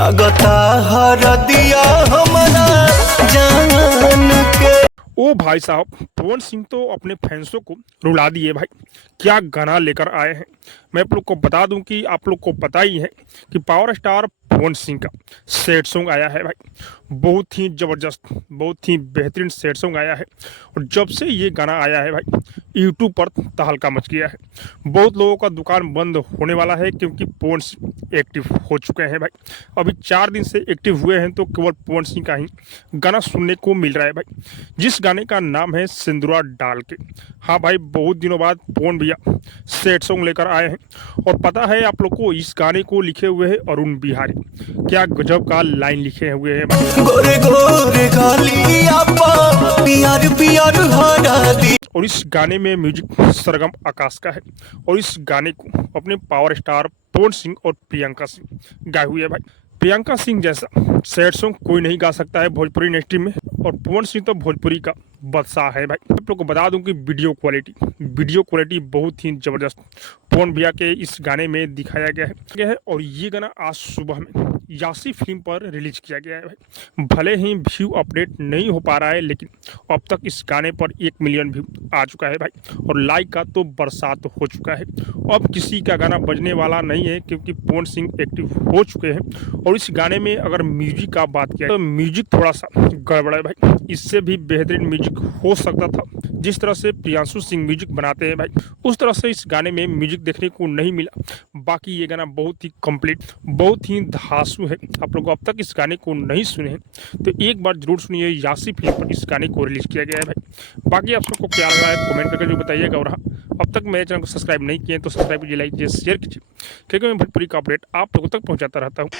लगता हर दिया हमारा जान के। ओ भाई साहब, पवन सिंह तो अपने फैंसों को रुला दिए भाई। क्या गाना लेकर आए हैं। मैं आप लोग को बता दूं कि आप लोग को पता ही है कि पावर स्टार पवन सिंह का सैड सॉन्ग आया है भाई। बहुत ही ज़बरदस्त, बहुत ही बेहतरीन सैड सॉन्ग आया है। और जब से ये गाना आया है भाई, यूट्यूब पर तहलका मच गया है। बहुत लोगों का दुकान बंद होने वाला है क्योंकि पवन सिंह एक्टिव हो चुके हैं भाई। अभी 4 दिन से एक्टिव हुए हैं तो केवल पवन सिंह का ही गाना सुनने को मिल रहा है भाई, जिस गाने का नाम है सिंदूरा डाल के। हाँ भाई, बहुत दिनों बाद पवन भैया सैड सॉन्ग लेकर आए हैं। और पता है आप लोग को, इस गाने को लिखे हुए हैं अरुण बिहारी। क्या गजब का लाइन लिखे हुए हैं भाई। गोरे गोरे गालियां पा पियर पियर हरा दी। और इस गाने में म्यूजिक सरगम आकाश का है। और इस गाने को अपने पावर स्टार पवन सिंह और प्रियंका सिंह गाए हुए हैं भाई। प्रियंका सिंह जैसा सैड सॉन्ग कोई नहीं गा सकता है भोजपुरी इंडस्ट्री में। और पवन सिंह तो भोजपुरी का बादशाह है भाई। आप लोग को बता दूं कि वीडियो क्वालिटी बहुत ही ज़बरदस्त पवन भैया के इस गाने में दिखाया गया है। और ये गाना आज सुबह में यासी फिल्म पर रिलीज किया गया है भाई। भले ही व्यू अपडेट नहीं हो पा रहा है, लेकिन अब तक इस गाने पर 1 मिलियन व्यू आ चुका है भाई। और लाइक का तो बरसात हो चुका है। अब किसी का गाना बजने वाला नहीं है क्योंकि पवन सिंह एक्टिव हो चुके हैं। और इस गाने में अगर म्यूजिक का बात किया तो म्यूजिक थोड़ा सा गड़बड़ है भाई। इससे भी बेहतरीन म्यूजिक हो सकता था। जिस तरह से प्रियांशु सिंह म्यूजिक बनाते हैं भाई, उस तरह से इस गाने में म्यूजिक देखने को नहीं मिला। बाकी ये गाना बहुत ही कंप्लीट, बहुत ही धांसू है। आप लोग अब तक इस गाने को नहीं सुने हैं तो एक बार जरूर सुनिए। यासी फिल्म पर इस गाने को रिलीज किया गया है भाई। बाकी आप सबको क्या लग रहा है कमेंट करके जो बताइएगा। और हाँ, अब तक मेरे चैनल को सब्सक्राइब नहीं किए तो सब्सक्राइब कीजिए, लाइक कीजिए, शेयर कीजिए, क्योंकि मैं भोजपुरी का अपडेट आप लोगों तक पहुंचाता रहता हूँ।